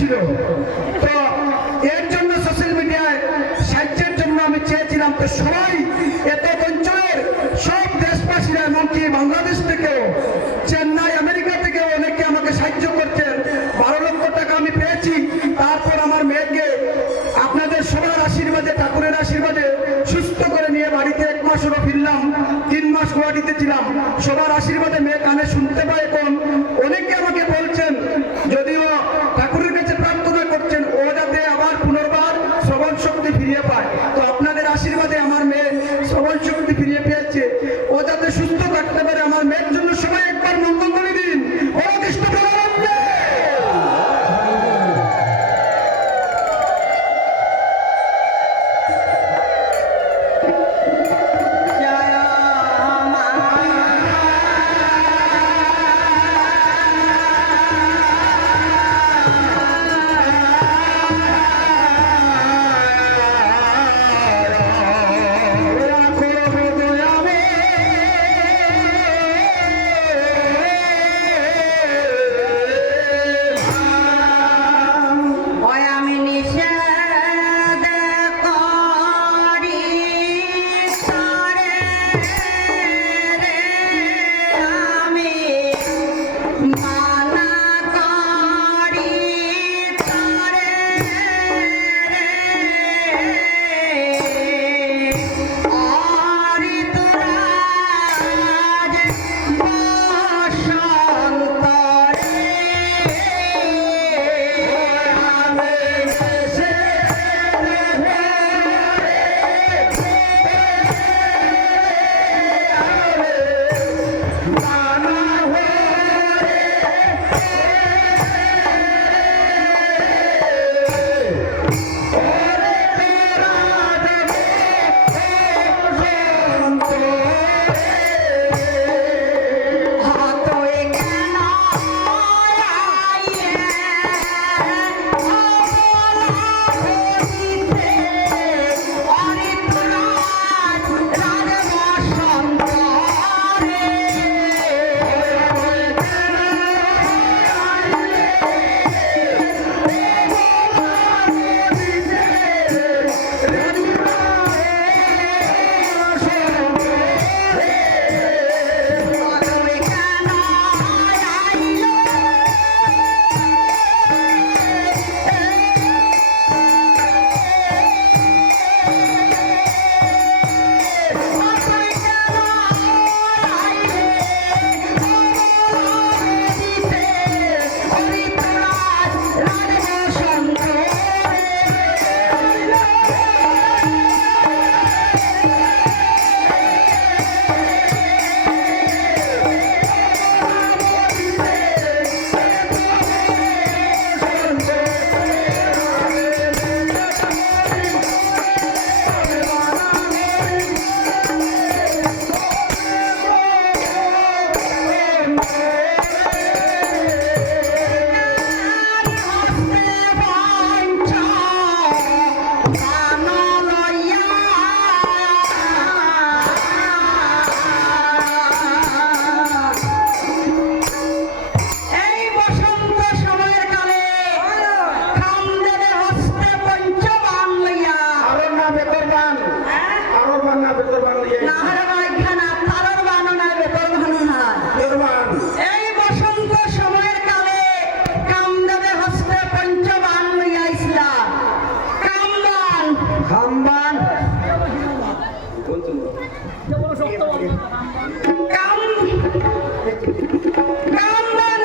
ছিল। তো এর জন্য সোশ্যাল মিডিয়ায় সাহায্যের জন্য আমি চেয়েছিলাম তো সবাই এত অঞ্চলের সব দেশবাসীরা, এমনকি বাংলাদেশ থেকেও, চেন্নাই, আমেরিকা থেকে অনেকে আমাকে সাহায্য করছেন। বারো লক্ষ টাকা আমি পেয়েছি। তারপর আমার মেয়েকে আপনাদের সবার আশীর্বাদে, ঠাকুরের আশীর্বাদে সুস্থ করে নিয়ে বাড়িতে এক মাস ওরা ফিরলাম, তিন মাস গুয়াহাটিতে ছিলাম। সবার আশীর্বাদে মেয়ে কানে শুনতে পায় ফিরিয়ে পায় তো আপনাদের কামবান